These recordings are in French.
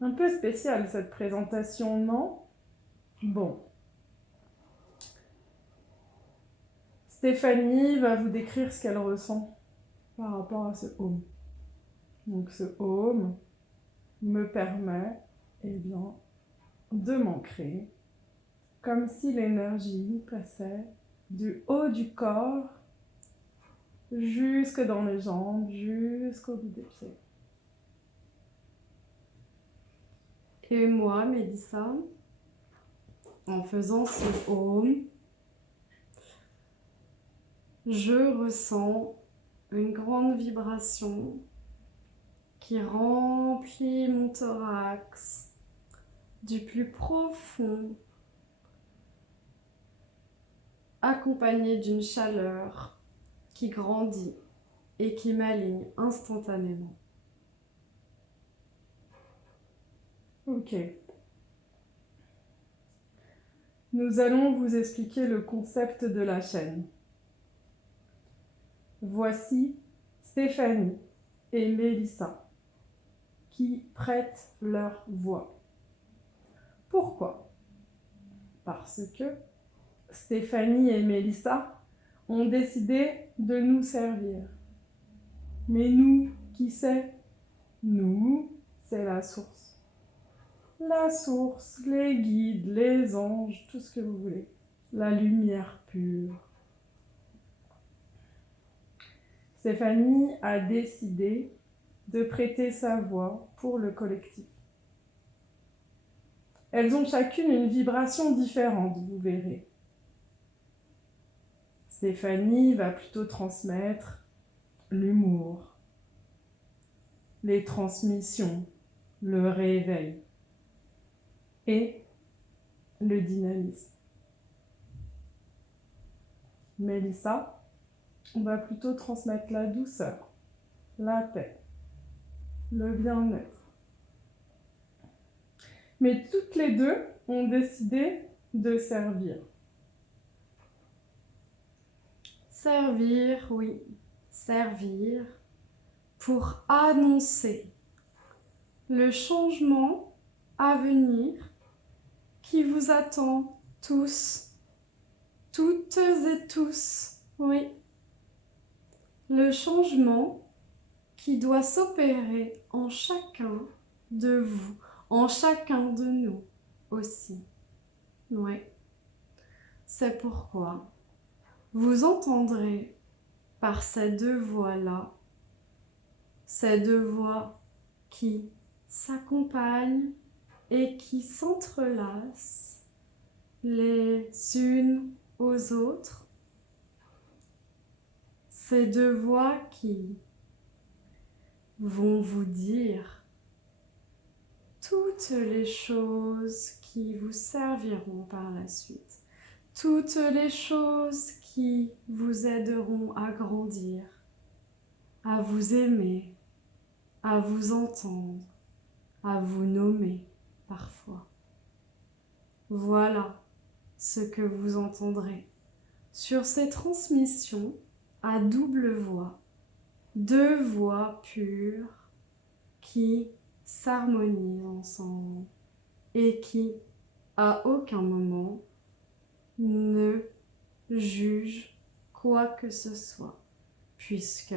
Un peu spéciale cette présentation, non? Bon. Stéphanie va vous décrire ce qu'elle ressent par rapport à ce home. Donc ce home me permet de m'ancrer comme si l'énergie passait du haut du corps jusque dans les jambes, jusqu'au bout des pieds. Et moi, Mélissa, en faisant ce home, je ressens une grande vibration qui remplit mon thorax du plus profond, accompagnée d'une chaleur qui grandit et qui m'aligne instantanément. Ok. Nous allons vous expliquer le concept de la chaîne. Voici Stéphanie et Mélissa qui prêtent leur voix. Pourquoi? Parce que Stéphanie et Mélissa ont décidé de nous servir. Mais nous, qui c'est? Nous, c'est la source. La source, les guides, les anges, tout ce que vous voulez. La lumière pure. Stéphanie a décidé de prêter sa voix pour le collectif. Elles ont chacune une vibration différente, vous verrez. Stéphanie va plutôt transmettre l'humour, les transmissions, le réveil et le dynamisme. Mélissa va plutôt transmettre la douceur, la paix, le bien-être. Mais toutes les deux ont décidé de servir. Servir, oui, servir pour annoncer le changement à venir qui vous attend tous, toutes et tous, oui. Le changement qui doit s'opérer en chacun de vous, en chacun de nous aussi, oui. C'est pourquoi vous entendrez par ces deux voix-là, ces deux voix qui s'accompagnent et qui s'entrelacent les unes aux autres, ces deux voix qui vont vous dire toutes les choses qui vous serviront par la suite, toutes les choses qui vous aideront à grandir, à vous aimer, à vous entendre, à vous nommer parfois. Voilà ce que vous entendrez sur ces transmissions à double voix, deux voix pures qui s'harmonisent ensemble et qui, à aucun moment, ne jugent quoi que ce soit, puisque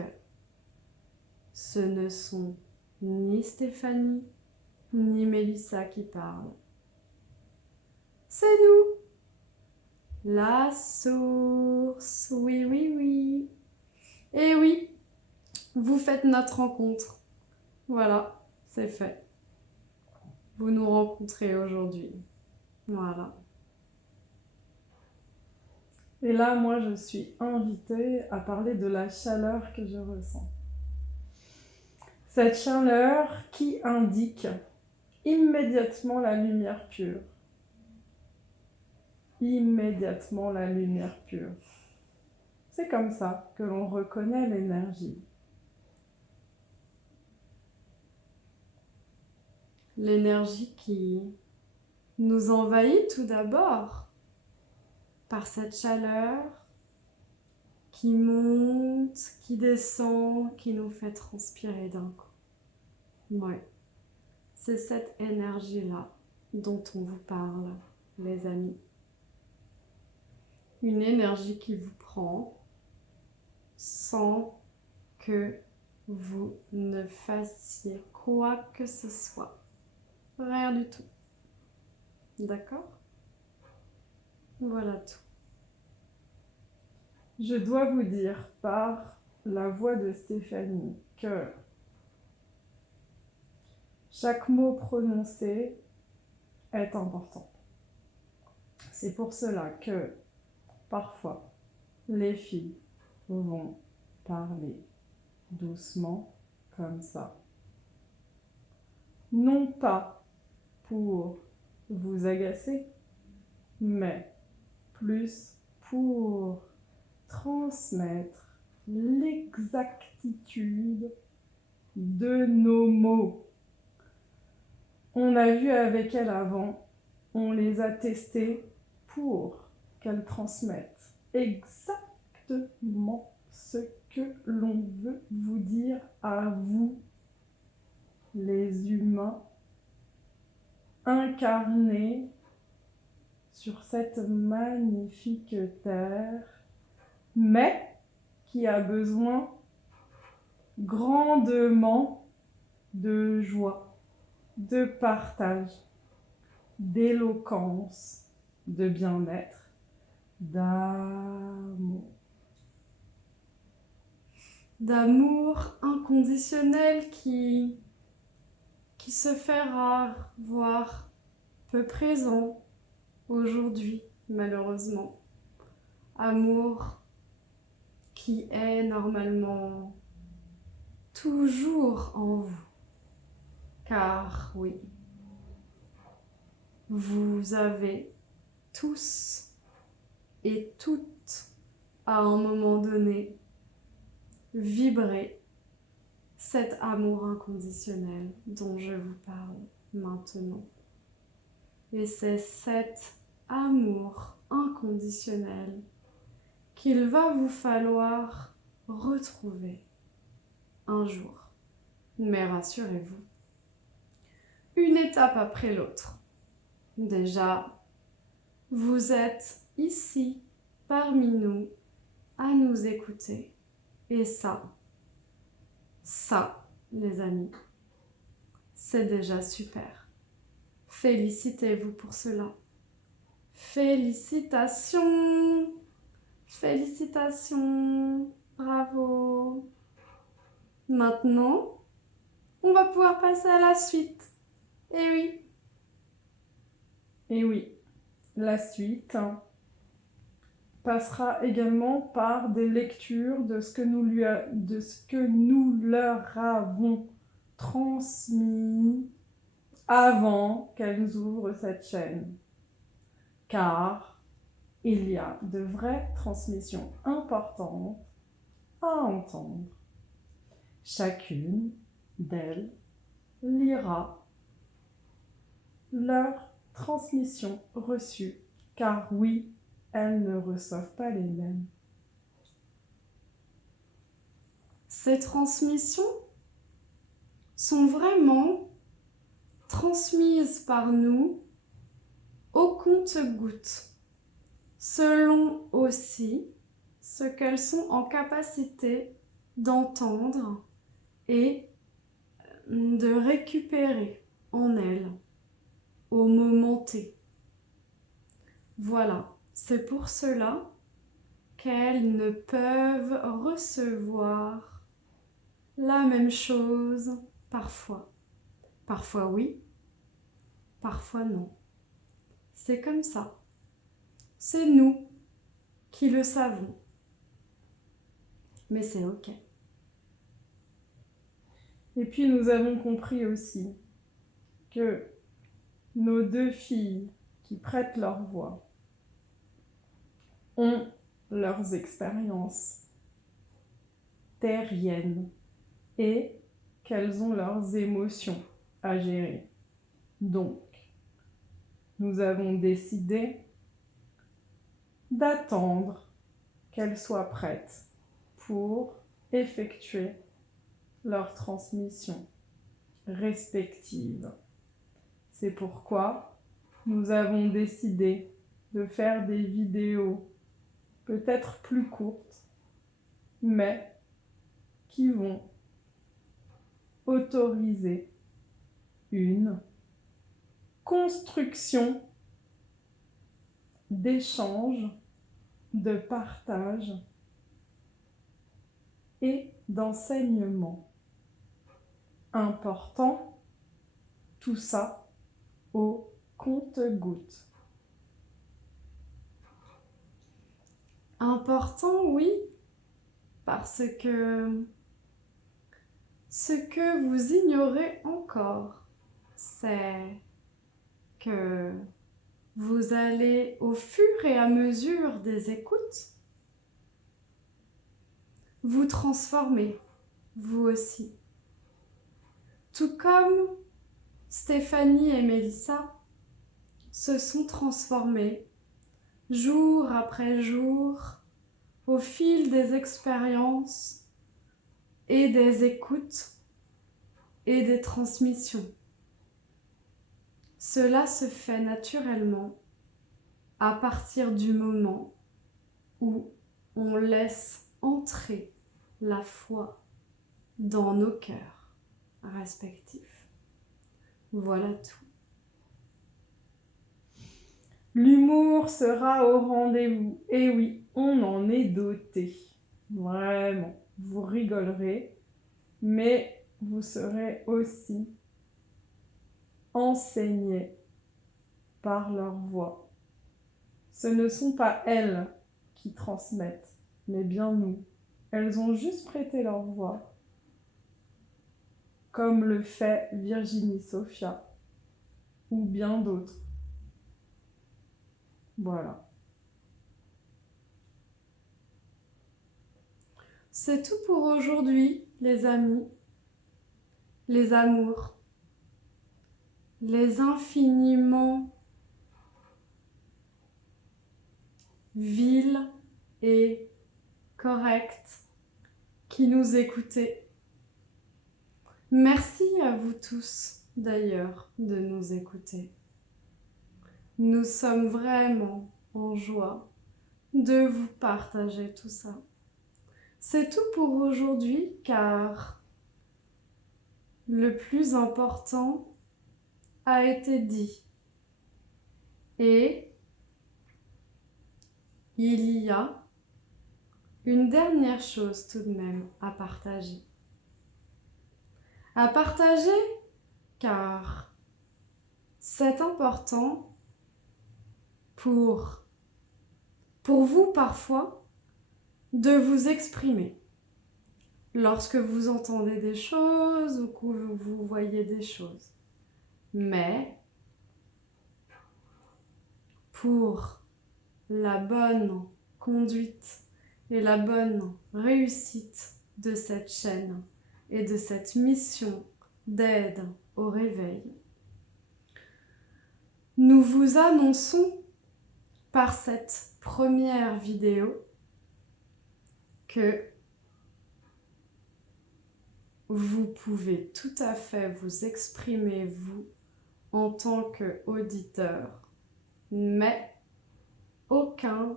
ce ne sont ni Stéphanie ni Mélissa qui parlent. C'est nous, la source, oui, oui, oui. Et oui, vous faites notre rencontre. Voilà, c'est fait. Vous nous rencontrez aujourd'hui. Voilà. Et là, moi, je suis invitée à parler de la chaleur que je ressens. Cette chaleur qui indique immédiatement la lumière pure. Immédiatement la lumière pure. C'est comme ça que l'on reconnaît l'énergie. L'énergie qui nous envahit tout d'abord par cette chaleur qui monte, qui descend, qui nous fait transpirer d'un coup. Ouais, c'est cette énergie-là dont on vous parle, les amis. Une énergie qui vous prend sans que vous ne fassiez quoi que ce soit. Rien du tout. D'accord? Voilà tout. Je dois vous dire par la voix de Stéphanie que chaque mot prononcé est important. C'est pour cela que parfois les filles vont parler doucement comme ça. Non pas pour vous agacer, mais plus pour transmettre l'exactitude de nos mots. On a vu avec elle avant, on les a testés pour qu'elles transmettent exactement ce que l'on veut vous dire à vous, les humains incarnés sur cette magnifique terre, mais qui a besoin grandement de joie, de partage, d'éloquence, de bien-être, d'amour. D'amour inconditionnel qui se fait rare, voire peu présent aujourd'hui, malheureusement. Amour qui est normalement toujours en vous. Car oui, vous avez tous et toutes à un moment donné vibré cet amour inconditionnel dont je vous parle maintenant. Et c'est cet amour inconditionnel qu'il va vous falloir retrouver un jour. Mais rassurez-vous, une étape après l'autre. Déjà, vous êtes ici parmi nous à nous écouter. Et ça, les amis, c'est déjà super. Félicitez-vous pour cela. Félicitations! Félicitations! Bravo! Maintenant, on va pouvoir passer à la suite. Eh oui! Et oui, la suite passera également par des lectures de ce que nous leur avons transmis avant qu'elles ouvrent cette chaîne. Car il y a de vraies transmissions importantes à entendre. Chacune d'elles lira leur transmission reçue, car oui, elles ne reçoivent pas les mêmes. Ces transmissions sont vraiment transmises par nous au compte-gouttes, selon aussi ce qu'elles sont en capacité d'entendre et de récupérer en elles au moment T. Voilà, c'est pour cela qu'elles ne peuvent recevoir la même chose parfois. Parfois oui, parfois non. C'est comme ça. C'est nous qui le savons. Mais c'est ok. Et puis nous avons compris aussi que nos deux filles qui prêtent leur voix ont leurs expériences terriennes et qu'elles ont leurs émotions à gérer. Donc, nous avons décidé d'attendre qu'elles soient prêtes pour effectuer leur transmission respective. C'est pourquoi nous avons décidé de faire des vidéos peut-être plus courtes, mais qui vont autoriser une construction d'échange, de partage et d'enseignement. Important, tout ça au compte-gouttes. Important, oui, parce que ce que vous ignorez encore, c'est que vous allez, au fur et à mesure des écoutes, vous transformer, vous aussi. Tout comme Stéphanie et Mélissa se sont transformées jour après jour au fil des expériences et des écoutes et des transmissions. Cela se fait naturellement à partir du moment où on laisse entrer la foi dans nos cœurs respectifs. Voilà tout. L'humour sera au rendez-vous. Et oui, on en est doté. Vraiment, vous rigolerez, mais vous serez aussi enseignés par leur voix. Ce ne sont pas elles qui transmettent, mais bien nous. Elles ont juste prêté leur voix, comme le fait Virginie Sophia ou bien d'autres. Voilà. C'est tout pour aujourd'hui, les amis, les amours, les infiniment vils et corrects qui nous écoutez. Merci à vous tous d'ailleurs de nous écouter. Nous sommes vraiment en joie de vous partager tout ça. C'est tout pour aujourd'hui car le plus important a été dit. Et il y a une dernière chose tout de même à partager. À partager car c'est important pour vous parfois de vous exprimer lorsque vous entendez des choses ou que vous voyez des choses. Mais pour la bonne conduite et la bonne réussite de cette chaîne et de cette mission d'aide au réveil, nous vous annonçons par cette première vidéo que vous pouvez tout à fait vous exprimer, vous, en tant qu'auditeur, mais aucun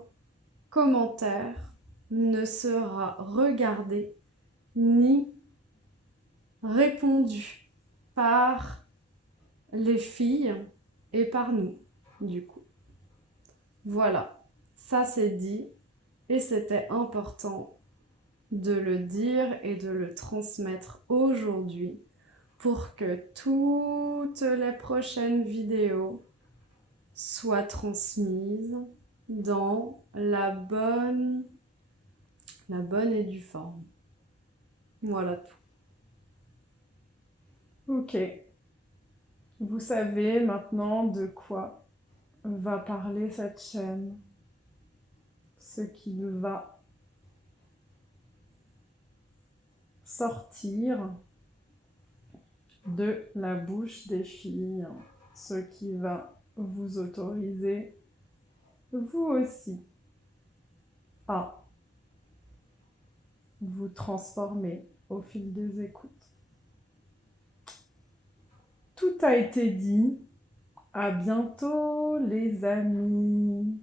commentaire ne sera regardé ni répondu par les filles et par nous, du coup. Voilà, ça c'est dit et c'était important de le dire et de le transmettre aujourd'hui pour que toutes les prochaines vidéos soient transmises dans la bonne et due forme. Voilà tout. Ok. Vous savez maintenant de quoi va parler cette chaîne, ce qui va sortir de la bouche des filles, ce qui va vous autorisez, vous aussi, à vous transformer au fil des écoutes. Tout a été dit. À bientôt les amis.